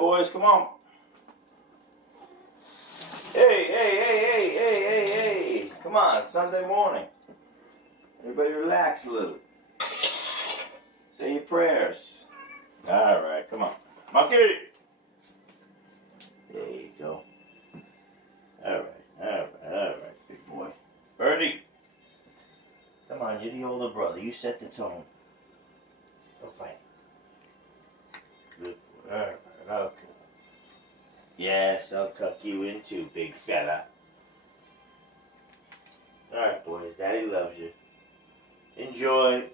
boys, come on. Hey. Come on, it's Sunday morning. Everybody relax a little. Say your prayers. All right, come on. Monkey. There you go. All right, big boy. Birdie. Come on, you're the older brother. You set the tone. Go fight. Good boy. All right, okay. Yes, I'll tuck you in too, big fella. All right, boys. Daddy loves you. Enjoy.